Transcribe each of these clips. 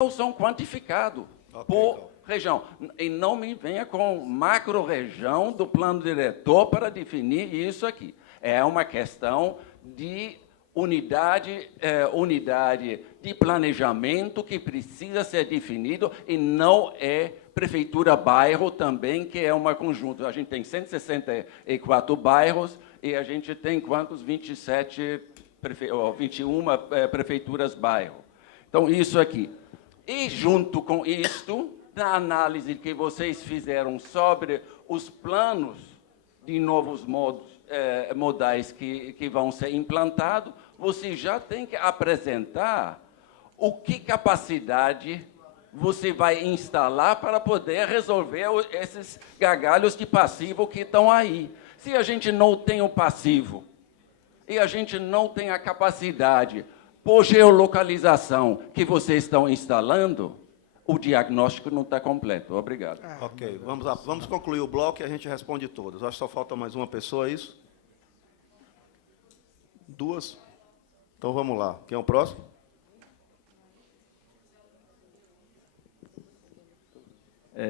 não são quantificados por região. E não me venha com macro-região do plano diretor para definir isso aqui. É uma questão de unidade de planejamento que precisa ser definido e não é prefeitura-bairro também, que é uma conjunto. A gente tem 164 bairros e a gente tem quantos? 21 prefeituras-bairro. Então, isso aqui. E, junto com isto, na análise que vocês fizeram sobre os planos de novos modais que vão ser implantados, você já tem que apresentar o que capacidade você vai instalar para poder resolver esses gargalhos de passivo que estão aí. Se a gente não tem o passivo e a gente não tem a capacidade por geolocalização que vocês estão instalando, o diagnóstico não está completo. Obrigado. Ok, vamos lá. Vamos concluir o bloco e a gente responde todos. Acho que só falta mais uma pessoa, é isso? Duas? Então vamos lá. Quem é o próximo?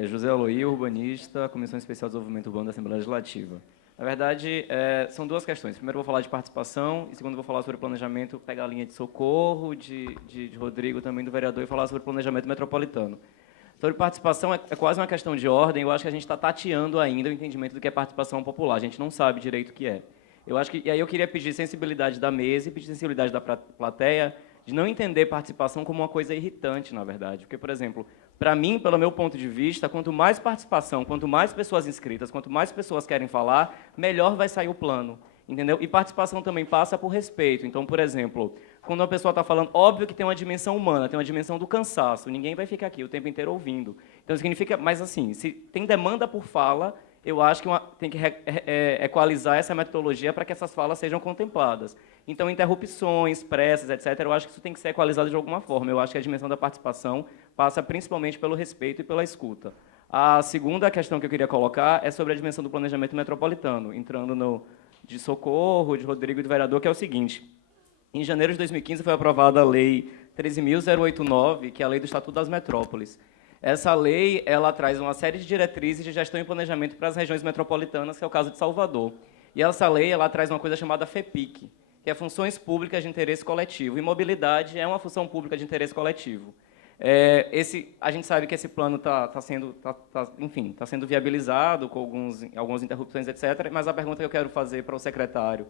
José Aloy, urbanista, Comissão Especial de Desenvolvimento Urbano da Assembleia Legislativa. Na verdade, são duas questões. Primeiro, eu vou falar de participação, e segundo, eu vou falar sobre planejamento, pegar a linha de Socorro, de Rodrigo, também do vereador, e falar sobre planejamento metropolitano. Sobre participação, é quase uma questão de ordem. Eu acho que a gente está tateando ainda o entendimento do que é participação popular. A gente não sabe direito o que é. E aí eu queria pedir sensibilidade da mesa e pedir sensibilidade da plateia de não entender participação como uma coisa irritante, na verdade. Porque, por exemplo, para mim, pelo meu ponto de vista, quanto mais participação, quanto mais pessoas inscritas, quanto mais pessoas querem falar, melhor vai sair o plano, entendeu? E participação também passa por respeito. Então, por exemplo, quando uma pessoa está falando, óbvio que tem uma dimensão humana, tem uma dimensão do cansaço, ninguém vai ficar aqui o tempo inteiro ouvindo. Então, significa, mas assim, se tem demanda por fala, eu acho que tem que equalizar essa metodologia para que essas falas sejam contempladas. Então, interrupções, pressas, etc., eu acho que isso tem que ser equalizado de alguma forma. Eu acho que a dimensão da participação passa principalmente pelo respeito e pela escuta. A segunda questão que eu queria colocar é sobre a dimensão do planejamento metropolitano, entrando de Socorro, de Rodrigo e do vereador, que é o seguinte. Em janeiro de 2015 foi aprovada a Lei 13.089, que é a Lei do Estatuto das Metrópoles. Essa lei ela traz uma série de diretrizes de gestão e planejamento para as regiões metropolitanas, que é o caso de Salvador. E essa lei ela traz uma coisa chamada FEPIC, que é Funções Públicas de Interesse Coletivo. E mobilidade é uma função pública de interesse coletivo. A gente sabe que esse plano está sendo viabilizado com algumas interrupções, etc. Mas a pergunta que eu quero fazer para o secretário,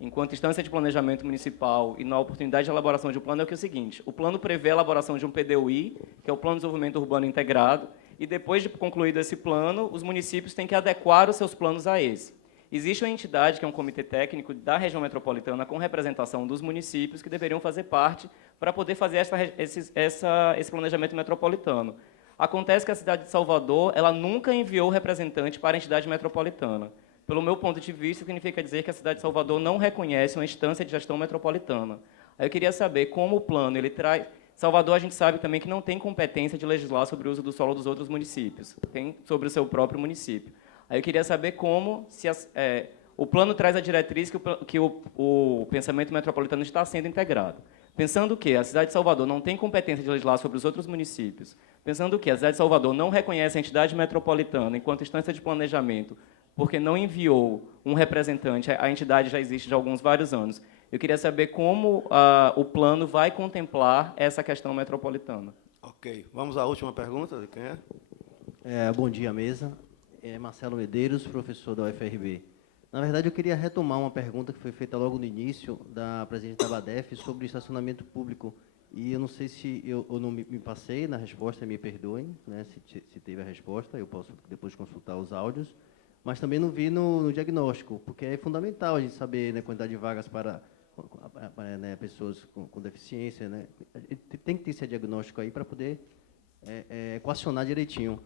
enquanto instância de planejamento municipal e na oportunidade de elaboração de um plano, é o seguinte: o plano prevê a elaboração de um PDUI, que é o Plano de Desenvolvimento Urbano Integrado, e depois de concluído esse plano, os municípios têm que adequar os seus planos a esse. Existe uma entidade, que é um comitê técnico da região metropolitana, com representação dos municípios, que deveriam fazer parte para poder fazer esse planejamento metropolitano. Acontece que a cidade de Salvador ela nunca enviou representante para a entidade metropolitana. Pelo meu ponto de vista, significa dizer que a cidade de Salvador não reconhece uma instância de gestão metropolitana. Aí eu queria saber como o plano ele traz... Salvador, a gente sabe também que não tem competência de legislar sobre o uso do solo dos outros municípios, tem sobre o seu próprio município. Aí eu queria saber como o plano traz a diretriz que o pensamento metropolitano está sendo integrado. Pensando que a cidade de Salvador não tem competência de legislar sobre os outros municípios, pensando que a cidade de Salvador não reconhece a entidade metropolitana enquanto instância de planejamento, porque não enviou um representante, a entidade já existe há vários anos. Eu queria saber como o plano vai contemplar essa questão metropolitana. Ok. Vamos à última pergunta, de quem é? Bom dia, mesa. Marcelo Medeiros, professor da UFRB. Na verdade, eu queria retomar uma pergunta que foi feita logo no início da presidente da BADEF sobre o estacionamento público. E eu não sei se eu não me passei na resposta, me perdoem, né, se teve a resposta, eu posso depois consultar os áudios, mas também não vi no diagnóstico, porque é fundamental a gente saber, né, a quantidade de vagas para né, pessoas com deficiência. Né, tem que ter esse diagnóstico aí para poder equacionar direitinho.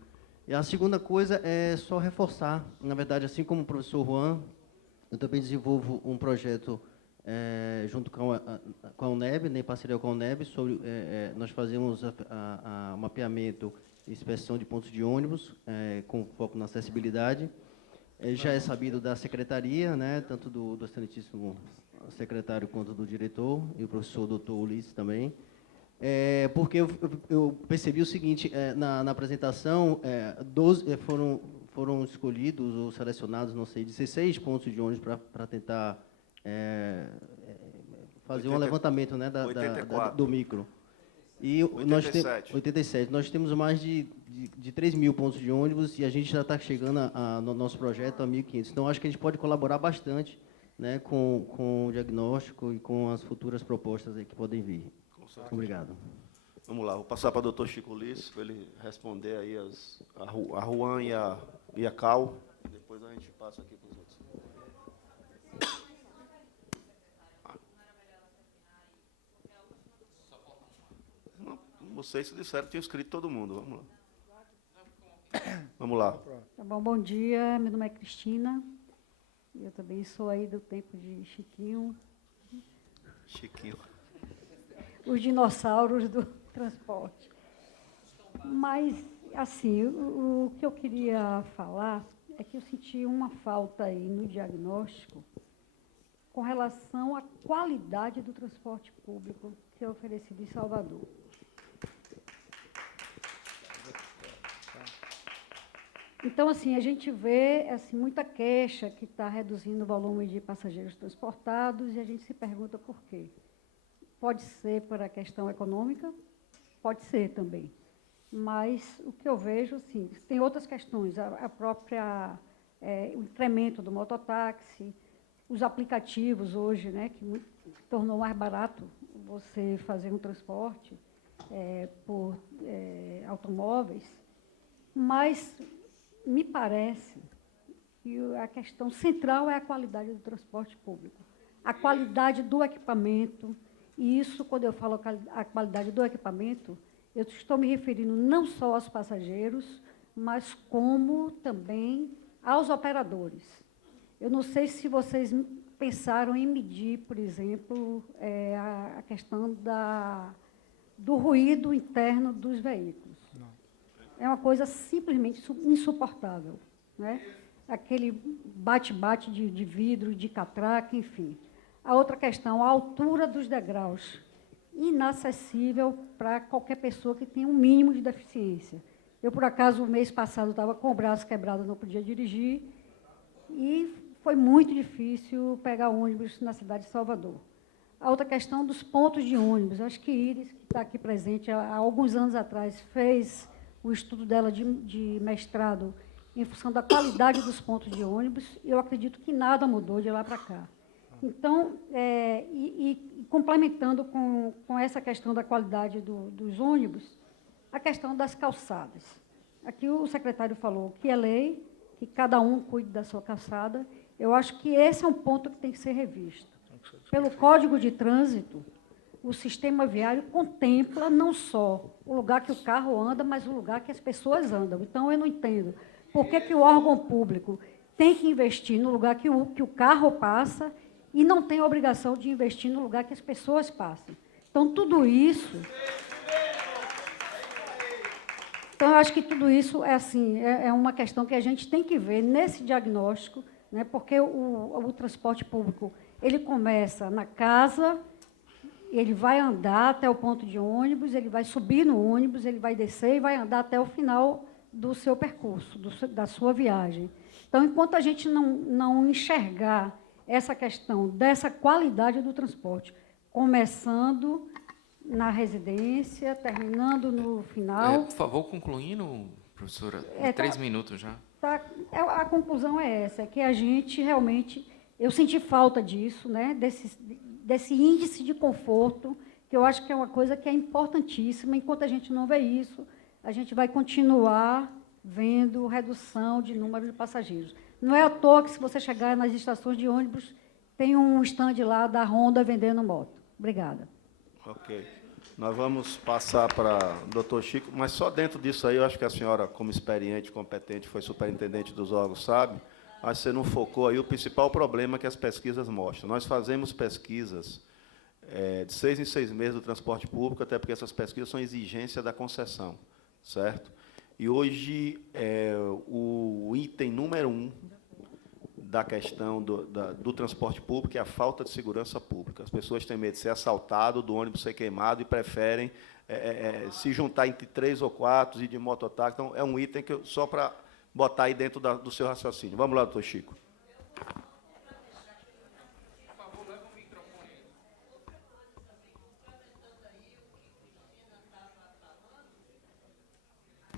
E a segunda coisa é só reforçar, na verdade, assim como o professor Juan, eu também desenvolvo um projeto junto com a UNEB, né, em parceria com a UNEB, sobre, nós fazemos o mapeamento e inspeção de pontos de ônibus, com foco na acessibilidade. Já é sabido da secretaria, né, tanto do excelentíssimo secretário quanto do diretor, e o professor doutor Ulisses também. Porque eu percebi o seguinte, na apresentação, 12 foram escolhidos ou selecionados, não sei, 16 pontos de ônibus para tentar fazer um levantamento, né, 84. do micro. E 87. 87. Nós temos mais de 3.000 pontos de ônibus e a gente já está chegando no nosso projeto a 1.500. Então, acho que a gente pode colaborar bastante, né, com o diagnóstico e com as futuras propostas aí que podem vir. Obrigado. Vamos lá, vou passar para o doutor Chico Liz, para ele responder aí a Juan e a Cal. Depois a gente passa aqui para os outros. Vocês disseram que tinham escrito todo mundo. Vamos lá. Vamos lá. Tá bom, bom dia, meu nome é Cristina. Eu também sou aí do tempo de Chiquinho, Chiquinho. os dinossauros do transporte. Mas, assim, o que eu queria falar é que eu senti uma falta aí no diagnóstico com relação à qualidade do transporte público que é oferecido em Salvador. Então, assim, a gente vê assim, muita queixa que está reduzindo o volume de passageiros transportados e a gente se pergunta por quê. Pode ser por a questão econômica, pode ser também. Mas o que eu vejo, assim, tem outras questões, a própria, o incremento do mototáxi, os aplicativos hoje, né, que tornou mais barato você fazer um transporte por automóveis, mas me parece que a questão central é a qualidade do transporte público, a qualidade do equipamento, e isso, quando eu falo a qualidade do equipamento, eu estou me referindo não só aos passageiros, mas como também aos operadores. Eu não sei se vocês pensaram em medir, por exemplo, a questão do ruído interno dos veículos. É uma coisa simplesmente insuportável, né? Aquele bate-bate de vidro, de catraca, enfim. A outra questão, a altura dos degraus, inacessível para qualquer pessoa que tenha um mínimo de deficiência. Eu, por acaso, o mês passado estava com o braço quebrado, não podia dirigir, e foi muito difícil pegar ônibus na cidade de Salvador. A outra questão dos pontos de ônibus. Acho que Iris, que está aqui presente, há alguns anos atrás, fez o estudo dela de mestrado em função da qualidade dos pontos de ônibus, e eu acredito que nada mudou de lá para cá. Então, complementando com essa questão da qualidade dos ônibus, a questão das calçadas. Aqui o secretário falou que é lei, que cada um cuide da sua calçada. Eu acho que esse é um ponto que tem que ser revisto. Pelo Código de Trânsito, o sistema viário contempla não só o lugar que o carro anda, mas o lugar que as pessoas andam. Então, eu não entendo por que o órgão público tem que investir no lugar que o carro passa e não tem a obrigação de investir no lugar que as pessoas passam. Então, tudo isso... Então, eu acho que tudo isso é uma questão que a gente tem que ver nesse diagnóstico, né, porque o transporte público ele começa na casa, ele vai andar até o ponto de ônibus, ele vai subir no ônibus, ele vai descer e vai andar até o final do seu percurso, da sua viagem. Então, enquanto a gente não enxergar essa questão dessa qualidade do transporte, começando na residência, terminando no final... por favor, concluindo, professora, 3 minutos já. A conclusão é essa, é que a gente realmente... Eu senti falta disso, né, desse índice de conforto, que eu acho que é uma coisa que é importantíssima. Enquanto a gente não vê isso, a gente vai continuar vendo redução de número de passageiros. Não é à toa que, se você chegar nas estações de ônibus, tem um stand lá da Honda vendendo moto. Obrigada. Ok. Nós vamos passar para o doutor Chico, mas só dentro disso aí, eu acho que a senhora, como experiente, competente, foi superintendente dos órgãos, sabe? Mas você não focou aí o principal problema que as pesquisas mostram. Nós fazemos pesquisas de 6 em 6 meses do transporte público, até porque essas pesquisas são exigência da concessão, certo? E hoje, o item número 1 da questão do transporte público é a falta de segurança pública. As pessoas têm medo de ser assaltado, do ônibus ser queimado e preferem se juntar entre 3 ou 4 e de mototáxi. Então, é um item que só para botar aí dentro do seu raciocínio. Vamos lá, doutor Chico.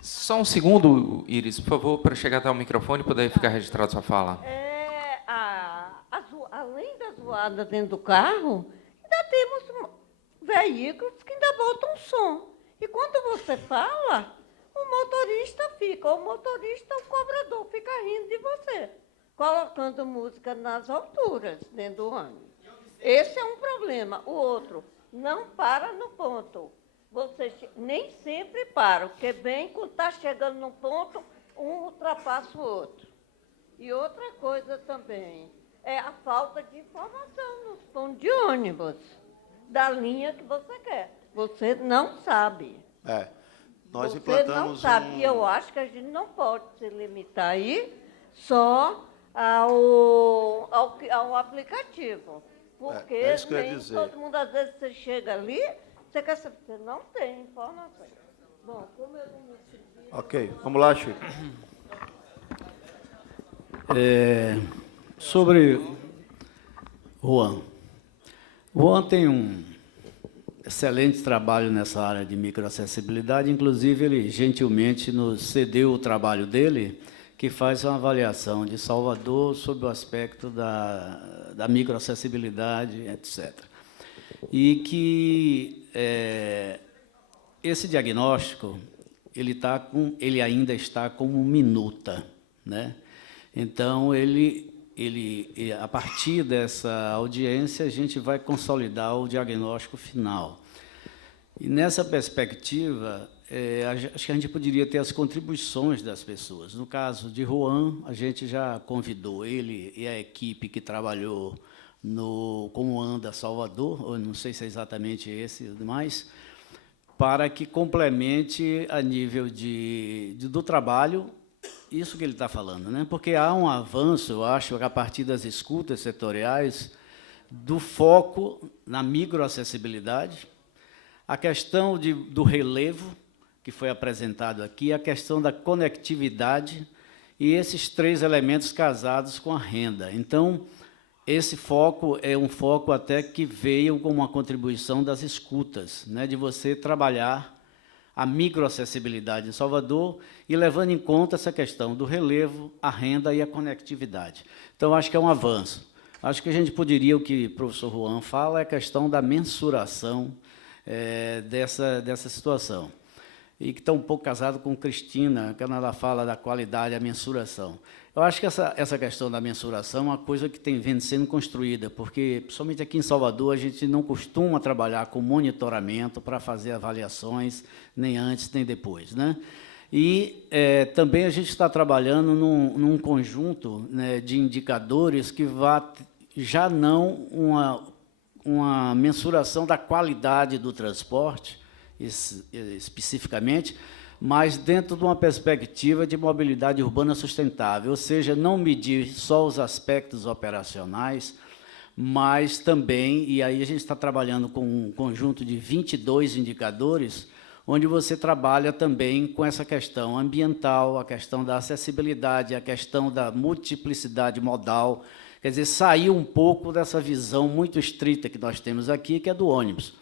Só um segundo, Iris, por favor, para chegar até o microfone e poder ficar registrado sua fala. Além da zoada dentro do carro, ainda temos veículos que ainda botam som. E quando você fala, o motorista, o cobrador, fica rindo de você, colocando música nas alturas dentro do ônibus. Esse é um problema. O outro, não para no ponto. Você nem sempre para, porque bem quando está chegando no ponto, um ultrapassa o outro. E outra coisa também é a falta de informação nos pontos de ônibus, da linha que você quer. Você não sabe. Nós você implantamos não sabe. E eu acho que a gente não pode se limitar aí só ao aplicativo. Porque é isso que eu ia nem dizer. todo mundo, às vezes, você chega ali, você quer saber, você não tem informação. Bom, como eu não me senti... Ok, vamos lá, Chico. Sobre Juan. Juan tem um excelente trabalho nessa área de microacessibilidade, inclusive ele gentilmente nos cedeu o trabalho dele, que faz uma avaliação de Salvador sobre o aspecto da microacessibilidade, etc. E que esse diagnóstico ele ainda está como minuta, né? Então, a partir dessa audiência, a gente vai consolidar o diagnóstico final. E, nessa perspectiva, acho que a gente poderia ter as contribuições das pessoas. No caso de Juan, a gente já convidou ele e a equipe que trabalhou no Como Anda Salvador, ou não sei se é exatamente esse, mas para que complemente a nível do trabalho isso que ele está falando, né? Porque há um avanço, eu acho, a partir das escutas setoriais, do foco na microacessibilidade, a questão do relevo, que foi apresentado aqui, a questão da conectividade e esses 3 elementos casados com a renda. Então, esse foco é um foco até que veio com uma contribuição das escutas, né, de você trabalhar a microacessibilidade em Salvador e levando em conta essa questão do relevo, a renda e a conectividade. Então, acho que é um avanço. Acho que a gente poderia, o que o professor Juan fala, é a questão da mensuração dessa situação. E que está um pouco casado com Cristina, quando ela fala da qualidade, a mensuração. Eu acho que essa questão da mensuração é uma coisa que vem sendo construída, porque, principalmente aqui em Salvador, a gente não costuma trabalhar com monitoramento para fazer avaliações, nem antes, nem depois, né? E também a gente está trabalhando num conjunto, né, de indicadores que já não uma mensuração da qualidade do transporte, especificamente, mas dentro de uma perspectiva de mobilidade urbana sustentável, ou seja, não medir só os aspectos operacionais, mas também, e aí a gente está trabalhando com um conjunto de 22 indicadores, onde você trabalha também com essa questão ambiental, a questão da acessibilidade, a questão da multiplicidade modal, quer dizer, sair um pouco dessa visão muito estrita que nós temos aqui, que é do ônibus.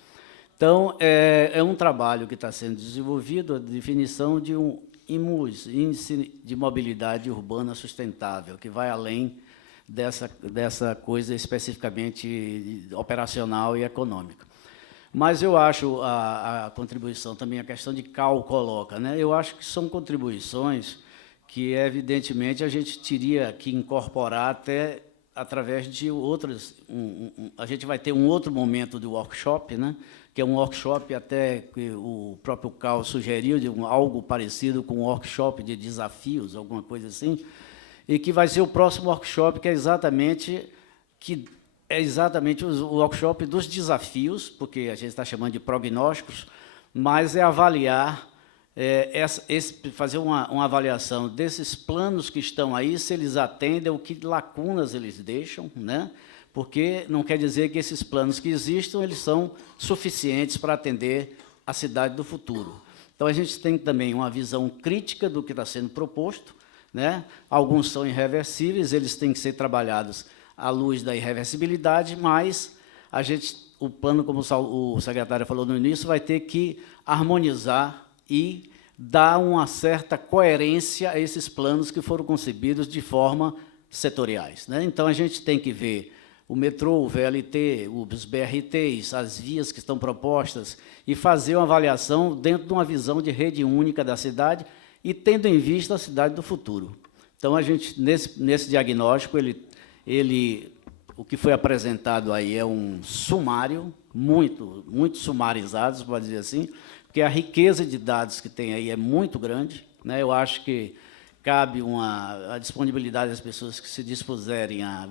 Então, é um trabalho que está sendo desenvolvido, a definição de um índice de mobilidade urbana sustentável, que vai além dessa coisa especificamente operacional e econômica. Mas eu acho a contribuição também, a questão de Cal coloca, né? Eu acho que são contribuições que, evidentemente, a gente teria que incorporar até através de outras... a gente vai ter um outro momento de workshop, né? Que é um workshop até que o próprio Cal sugeriu, de algo parecido com um workshop de desafios, alguma coisa assim, e que vai ser o próximo workshop, que é exatamente o workshop dos desafios, porque a gente está chamando de prognósticos, mas é avaliar fazer uma avaliação desses planos que estão aí, se eles atendem, o que lacunas eles deixam, né? Porque não quer dizer que esses planos que existam, eles são suficientes para atender a cidade do futuro. Então, a gente tem também uma visão crítica do que está sendo proposto, né? Alguns são irreversíveis, eles têm que ser trabalhados à luz da irreversibilidade, mas o plano, como o secretário falou no início, vai ter que harmonizar e dar uma certa coerência a esses planos que foram concebidos de forma setoriais, né? Então, a gente tem que ver o metrô, o VLT, os BRTs, as vias que estão propostas, e fazer uma avaliação dentro de uma visão de rede única da cidade e tendo em vista a cidade do futuro. Então, a gente, nesse diagnóstico, o que foi apresentado aí é um sumário, muito sumarizado, pode dizer assim, porque a riqueza de dados que tem aí é muito grande, né? Eu acho que cabe a disponibilidade das pessoas que se dispuserem a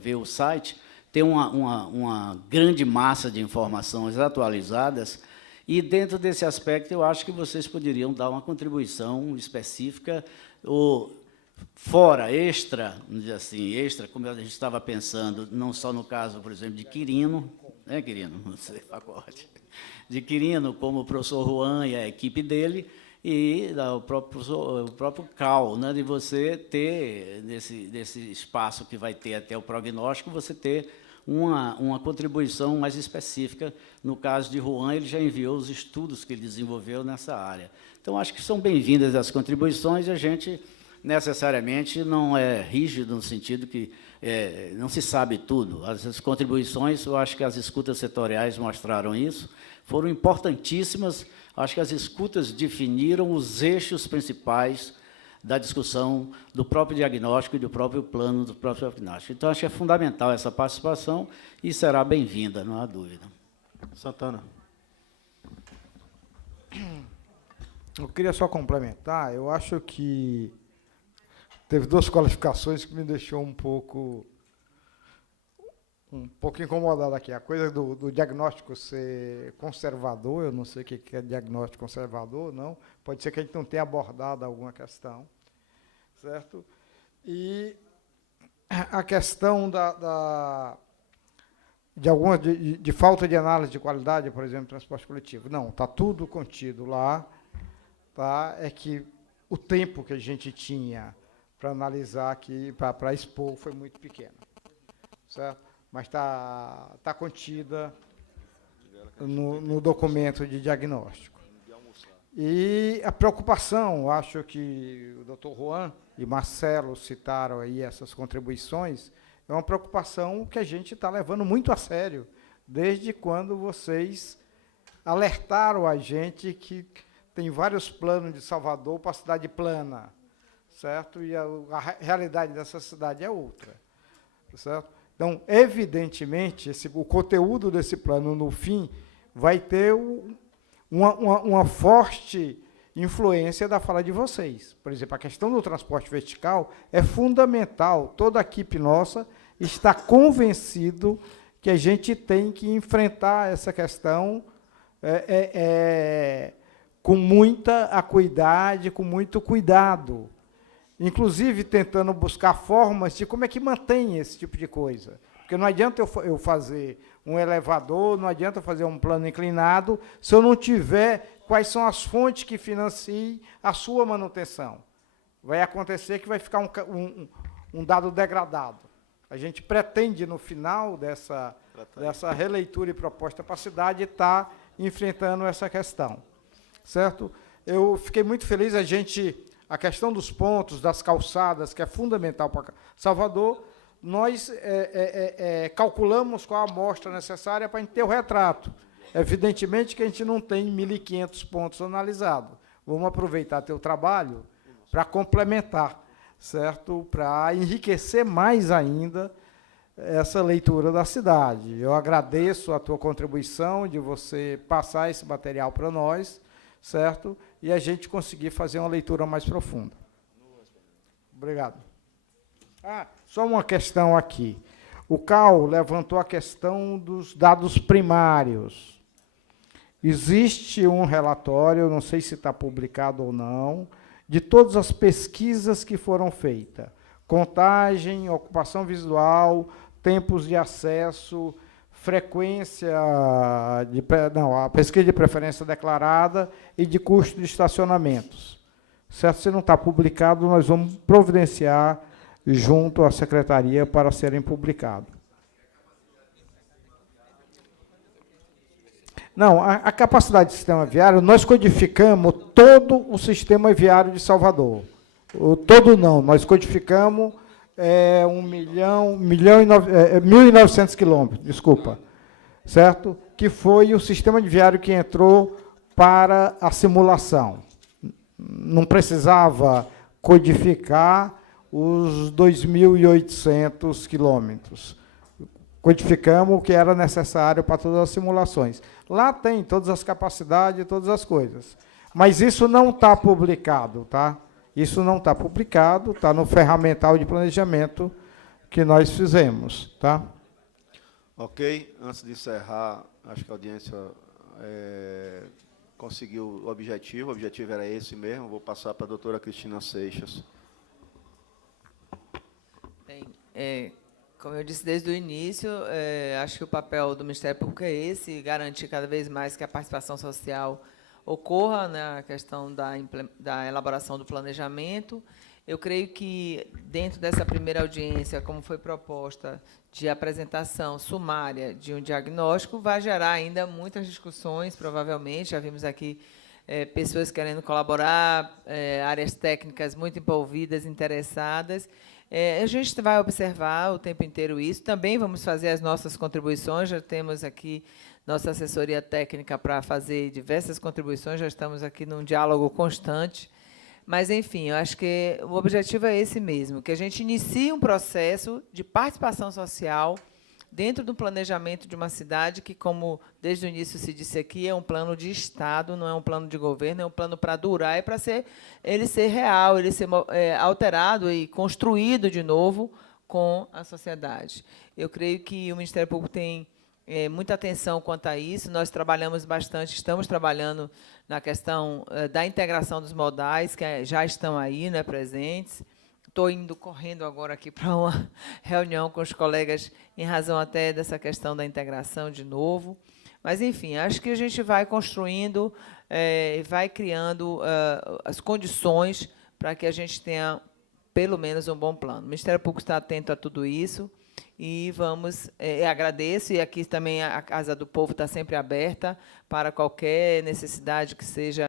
ver o site, ter uma grande massa de informações atualizadas, e, dentro desse aspecto, eu acho que vocês poderiam dar uma contribuição específica, ou fora, extra, vamos dizer assim, extra, como a gente estava pensando, não só no caso, por exemplo, de Quirino, né, Quirino? Não sei, pacote. De Quirino, como o professor Juan e a equipe dele, e o próprio CAL, né, de você ter, desse espaço que vai ter até o prognóstico, você ter uma contribuição mais específica. No caso de Juan, ele já enviou os estudos que ele desenvolveu nessa área. Então, acho que são bem-vindas as contribuições, e a gente, necessariamente, não é rígido no sentido que não se sabe tudo. As contribuições, eu acho que as escutas setoriais mostraram isso, foram importantíssimas. Acho que as escutas definiram os eixos principais da discussão do próprio diagnóstico e do próprio plano do próprio diagnóstico. Então, acho que é fundamental essa participação e será bem-vinda, não há dúvida. Santana. Eu queria só complementar. Eu acho que teve duas qualificações que me deixou um pouco incomodado aqui. A coisa do diagnóstico ser conservador, eu não sei o que é diagnóstico conservador, não. Pode ser que a gente não tenha abordado alguma questão, certo? E a questão de falta de análise de qualidade, por exemplo, transporte coletivo. Não, está tudo contido lá, tá? É que o tempo que a gente tinha para analisar aqui, para expor, foi muito pequeno, certo? Mas está contida no documento de diagnóstico. E a preocupação, acho que o doutor Juan e Marcelo citaram aí essas contribuições, é uma preocupação que a gente está levando muito a sério, desde quando vocês alertaram a gente que tem vários planos de Salvador para a cidade plana, certo? E a realidade dessa cidade é outra, certo? Então, evidentemente, o conteúdo desse plano, no fim, vai ter uma forte influência da fala de vocês. Por exemplo, a questão do transporte vertical é fundamental. Toda a equipe nossa está convencido que a gente tem que enfrentar essa questão com muita acuidade, com muito cuidado, inclusive tentando buscar formas de como é que mantém esse tipo de coisa. Porque não adianta eu fazer um elevador, não adianta fazer um plano inclinado, se eu não tiver quais são as fontes que financiem a sua manutenção. Vai acontecer que vai ficar um dado degradado. A gente pretende, no final dessa releitura e proposta para a cidade, estar enfrentando essa questão. Certo? Eu fiquei muito feliz, a questão dos pontos, das calçadas, que é fundamental para Salvador, nós calculamos qual a amostra necessária para a gente ter o retrato. Evidentemente que a gente não tem 1.500 pontos analisados. Vamos aproveitar teu trabalho para complementar, certo? Para enriquecer mais ainda essa leitura da cidade. Eu agradeço a tua contribuição de você passar esse material para nós, certo? E a gente conseguir fazer uma leitura mais profunda. Obrigado. Só uma questão aqui. O CAL levantou a questão dos dados primários. Existe um relatório, não sei se está publicado ou não, de todas as pesquisas que foram feitas. Contagem, ocupação visual, tempos de acesso, frequência, a pesquisa de preferência declarada e de custo de estacionamentos. Certo? Se não está publicado, nós vamos providenciar junto à secretaria para serem publicados. Não, a capacidade do sistema viário, nós codificamos todo o sistema viário de Salvador. Todo não, nós codificamos 1.900 quilômetros, desculpa, certo? Que foi o sistema de viário que entrou para a simulação. Não precisava codificar os 2.800 quilômetros. Codificamos o que era necessário para todas as simulações. Lá tem todas as capacidades, todas as coisas. Mas isso não está publicado, tá? Isso não está publicado, está no ferramental de planejamento que nós fizemos, tá? Ok, antes de encerrar, acho que a audiência conseguiu o objetivo era esse mesmo. Vou passar para a doutora Cristina Seixas. Bem, como eu disse desde o início, acho que o papel do Ministério Público é esse, garantir cada vez mais que a participação social ocorra na questão da elaboração do planejamento. Eu creio que, dentro dessa primeira audiência, como foi proposta, de apresentação sumária de um diagnóstico, vai gerar ainda muitas discussões, provavelmente. Já vimos aqui pessoas querendo colaborar, áreas técnicas muito envolvidas, interessadas. A gente vai observar o tempo inteiro isso. Também vamos fazer as nossas contribuições. Já temos aqui nossa assessoria técnica para fazer diversas contribuições. Já estamos aqui num diálogo constante. Mas, enfim, eu acho que o objetivo é esse mesmo, que a gente inicie um processo de participação social dentro do planejamento de uma cidade que, como desde o início se disse aqui, é um plano de Estado, não é um plano de governo, é um plano para durar e para ele ser real, ele ser alterado e construído de novo com a sociedade. Eu creio que o Ministério Público tem muita atenção quanto a isso. Nós trabalhamos bastante, estamos trabalhando na questão da integração dos modais, que já estão aí, né, presentes. Estou indo correndo agora aqui para uma reunião com os colegas em razão até dessa questão da integração de novo. Mas, enfim, acho que a gente vai construindo, vai criando as condições para que a gente tenha, pelo menos, um bom plano. O Ministério Público está atento a tudo isso e vamos, agradeço, e aqui também a Casa do Povo está sempre aberta para qualquer necessidade que seja